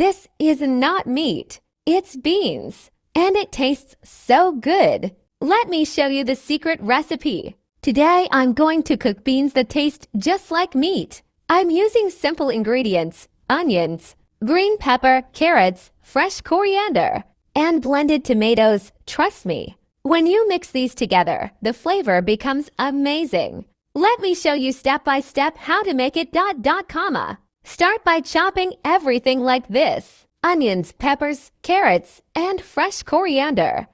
This is not meat. It's beans. And it tastes so good. Let me show you the secret recipe. Today, I'm going to cook beans that taste just like meat. I'm using simple ingredients: onions, green pepper, carrots, fresh coriander, and blended tomatoes. Trust me, when you mix these together, the flavor becomes amazing. Let me show you step by step how to make it. Start by chopping everything like this: onions, peppers, carrots, and fresh coriander.